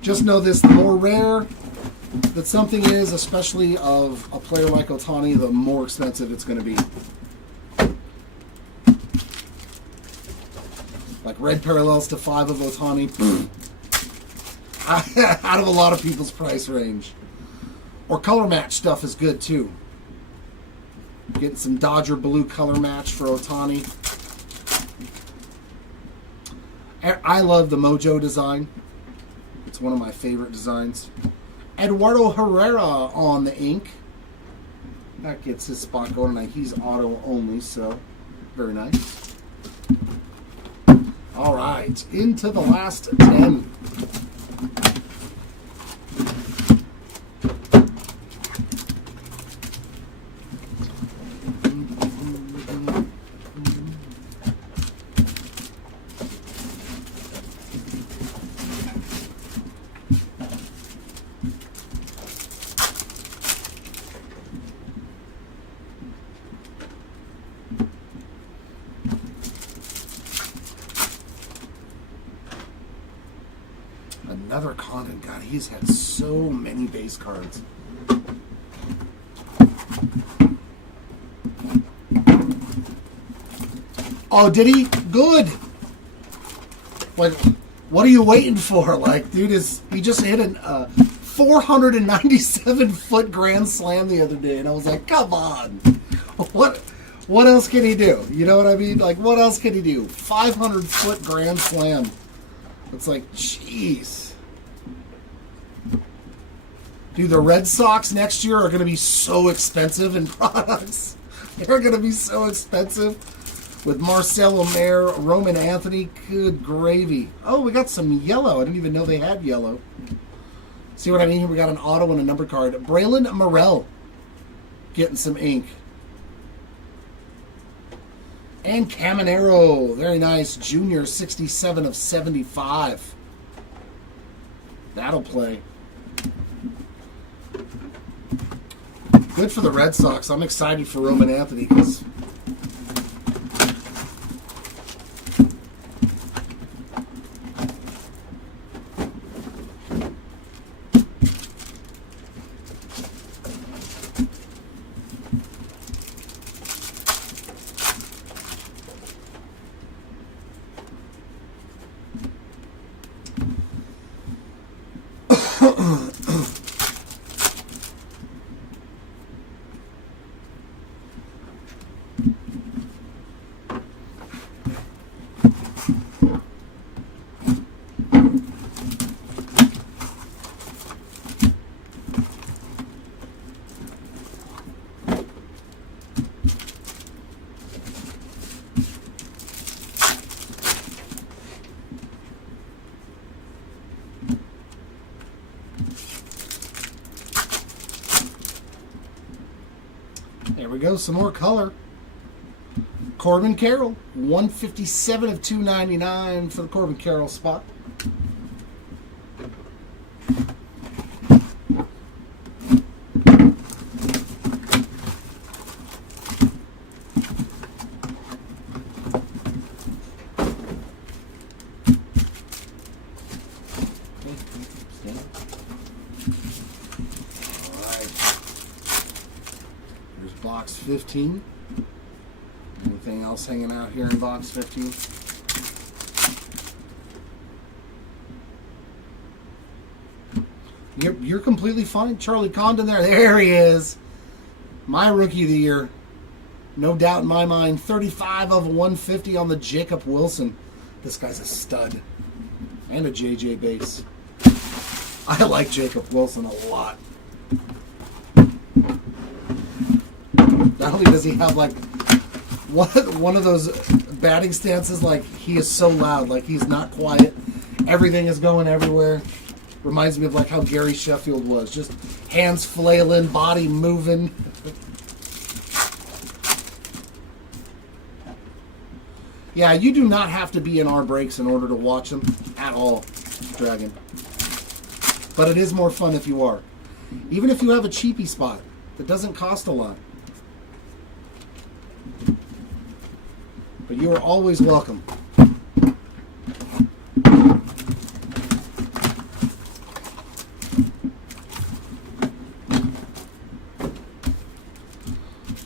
Just know this, the more rare that something is, especially of a player like Ohtani, the more expensive it's going to be. Like red parallels to 5 of Ohtani, out of a lot of people's price range. Or color match stuff is good too. Getting some Dodger blue color match for Ohtani. I love the Mojo design. It's one of my favorite designs. Eduardo Herrera on the ink. That gets his spot going, and he's auto only, so very nice. All right, into the last 10. Another Condon. God, he's had so many base cards. Oh, did he? Good. Like, what are you waiting for? Like, dude, he just hit a 497-foot grand slam the other day, and I was like, come on. What else can he do? You know what I mean? Like, what else can he do? 500-foot grand slam. It's like, jeez. Dude, the Red Sox next year are going to be so expensive in products. They're going to be so expensive. With Marcelo Mayer, Roman Anthony, good gravy. Oh, we got some yellow. I didn't even know they had yellow. See what I mean? We got an auto and a number card. Braylon Morrell getting some ink. And Caminero, very nice. Junior, 67 of 75. That'll play. Good for the Red Sox. I'm excited for Roman Anthony because There we go, some more color. Corbin Carroll, 157 of 299 for the Corbin Carroll spot. Box 15. Anything else hanging out here in box 15? You're completely fine. Charlie Condon there. There he is. My rookie of the year. No doubt in my mind. 35 of 150 on the Jacob Wilson. This guy's a stud. And a JJ base. I like Jacob Wilson a lot. Not only does he have like one of those batting stances, like he is so loud, like he's not quiet. Everything is going everywhere. Reminds me of like how Gary Sheffield was, just hands flailing, body moving. Yeah, you do not have to be in our breaks in order to watch them at all, Dragon. But it is more fun if you are. Even if you have a cheapie spot that doesn't cost a lot. But you are always welcome.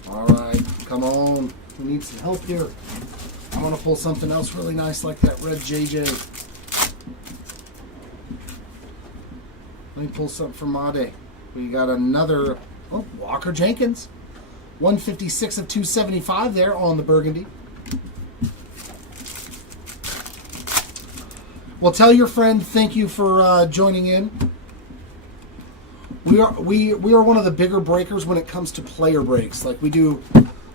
Alright, come on. We need some help here. I want to pull something else really nice like that red JJ. Let me pull something from Made. We got another Walker Jenkins. 156 of 275 there on the burgundy. Well, tell your friend thank you for joining in. We are one of the bigger breakers when it comes to player breaks. Like we do,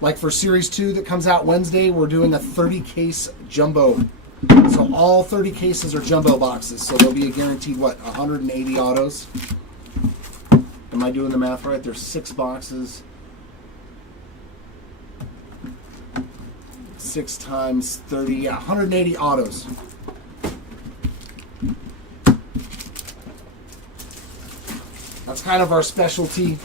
like for Series 2 that comes out Wednesday, we're doing a 30-case jumbo. So all 30 cases are jumbo boxes. So there'll be a guaranteed, 180 autos. Am I doing the math right? There's 6 boxes. 6 times 30, yeah, 180 autos. That's kind of our specialty.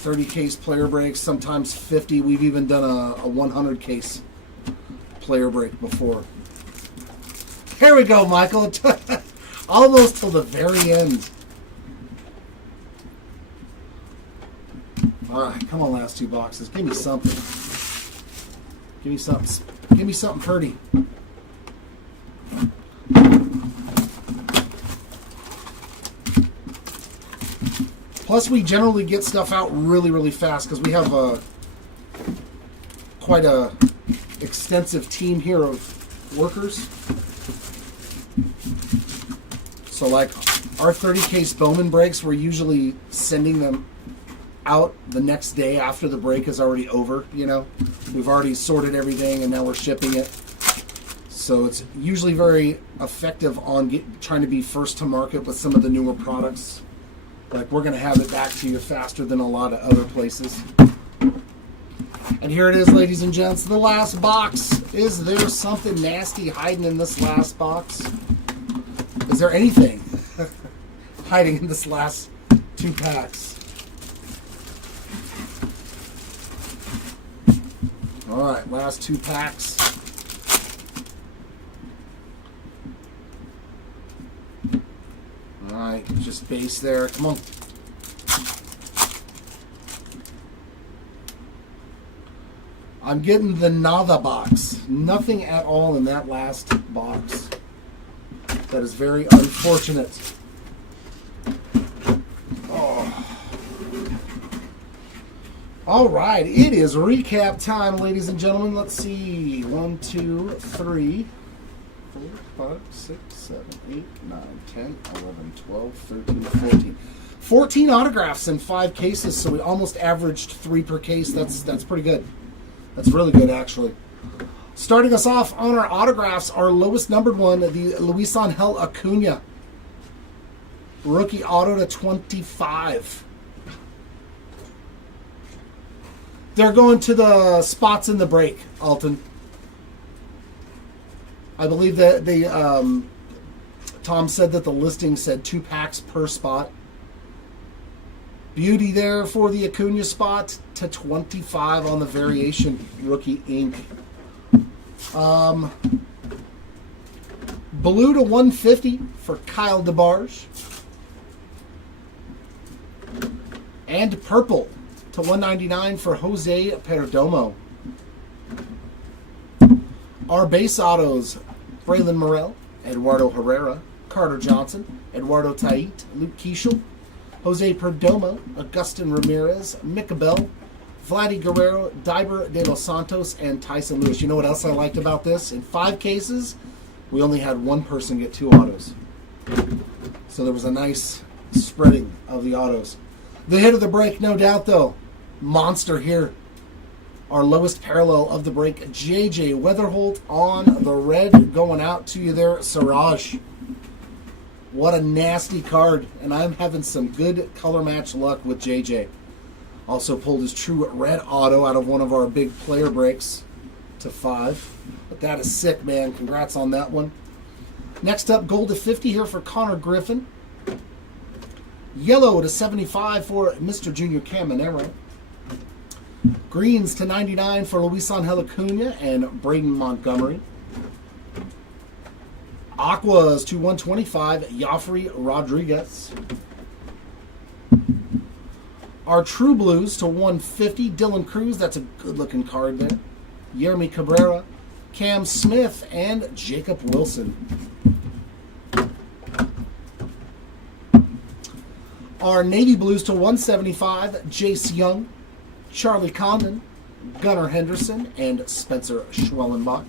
30-case player breaks, sometimes 50. We've even done a 100-case player break before. Here we go, Michael. Almost till the very end. All right, come on, last 2 boxes. Give me something. Give me something. Give me something pretty. Plus, we generally get stuff out really, really fast because we have quite a extensive team here of workers. So, like, our 30-case Bowman breaks, we're usually sending them out the next day after the break is already over, you know. We've already sorted everything, and now we're shipping it. So it's usually very effective on trying to be first to market with some of the newer products. Like, we're going to have it back to you faster than a lot of other places. And here it is, ladies and gents, the last box. Is there something nasty hiding in this last box? Is there anything hiding in this last 2 packs? All right, last 2 packs. All right, just base there. Come on. I'm getting the nada box. Nothing at all in that last box. That is very unfortunate. Oh. All right, it is recap time, ladies and gentlemen. Let's see. 1, 2, 3, 4, 5, 6, 7, 8, 9, 10, 11, 12, 13, 14. 14 autographs in 5 cases, so we almost averaged 3 per case. That's pretty good. That's really good, actually. Starting us off on our autographs, our lowest numbered one, the Luis Angel Acuna. Rookie auto to 25. They're going to the spots in the break, Alton. I believe that they, Tom said that the listing said 2 packs per spot. Beauty there for the Acuna spot to 25 on the variation rookie ink. Blue to 150 for Kyle DeBarge. And purple to 199 for Jose Perdomo. Our base autos, Braylon Morel, Eduardo Herrera, Carter Johnson, Eduardo Tait, Luke Keeschel, Jose Perdomo, Agustin Ramirez, Megabox, Vladdy Guerrero, Diber de los Santos, and Tyson Lewis. You know what else I liked about this? In 5 cases, we only had one person get 2 autos. So there was a nice spreading of the autos. The hit of the break, no doubt, though. Monster here. Our lowest parallel of the break, J.J. Weatherholt on the red, going out to you there, Siraj. What a nasty card, and I'm having some good color match luck with J.J. Also pulled his true red auto out of one of our big player breaks to 5. But that is sick, man. Congrats on that one. Next up, gold to 50 here for Connor Griffin. Yellow to 75 for Mr. Junior Caminero. Greens to 99 for Luis Angel Acuna and Braden Montgomery. Aquas to 125, Joffrey Rodriguez. Our True Blues to 150, Dylan Cruz. That's a good-looking card there. Yeremy Cabrera, Cam Smith, and Jacob Wilson. Our Navy Blues to 175, Jace Young, Charlie Condon, Gunnar Henderson, and Spencer Schwellenbach.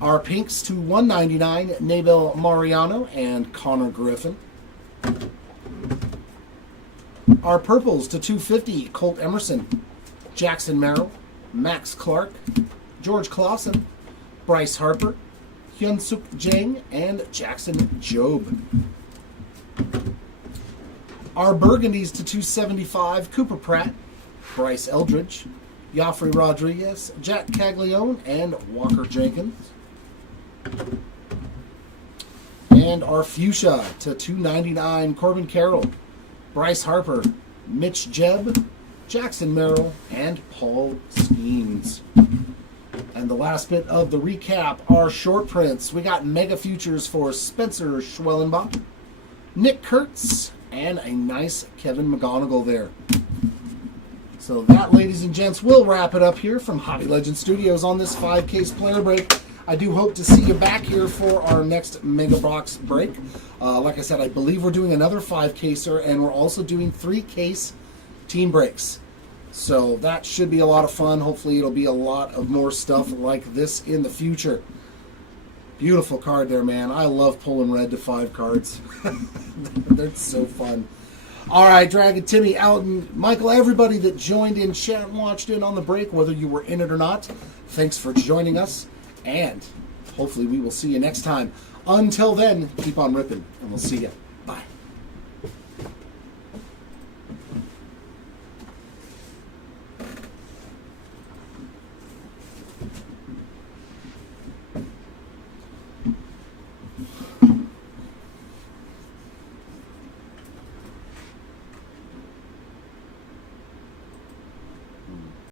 Our Pinks to 199, Nabel Mariano and Connor Griffin. Our Purples to 250, Colt Emerson, Jackson Merrill, Max Clark, George Clausen, Bryce Harper, Hyunsuk Jang, and Jackson Jobe. Our Burgundies to 275, Cooper Pratt, Bryce Eldridge, Joffrey Rodriguez, Jack Caglione, and Walker Jenkins. And our Fuchsia to 299, Corbin Carroll, Bryce Harper, Mitch Jebb, Jackson Merrill, and Paul Skeens. And the last bit of the recap, our short prints. We got Mega Futures for Spencer Schwellenbach, Nick Kurtz, and a nice Kevin McGonigal there. So that, ladies and gents, will wrap it up here from Hobby Legends Studios on this 5-case player break. I do hope to see you back here for our next Megabox break. Like I said, I believe we're doing another 5-caser, and we're also doing 3-case team breaks. So that should be a lot of fun. Hopefully it'll be a lot of more stuff like this in the future. Beautiful card there, man. I love pulling red to 5 cards. They're so fun. All right, Dragon, Timmy, Alton, Michael, everybody that joined in chat and watched in on the break, whether you were in it or not, thanks for joining us. And hopefully we will see you next time. Until then, keep on ripping, and we'll see you. Bye.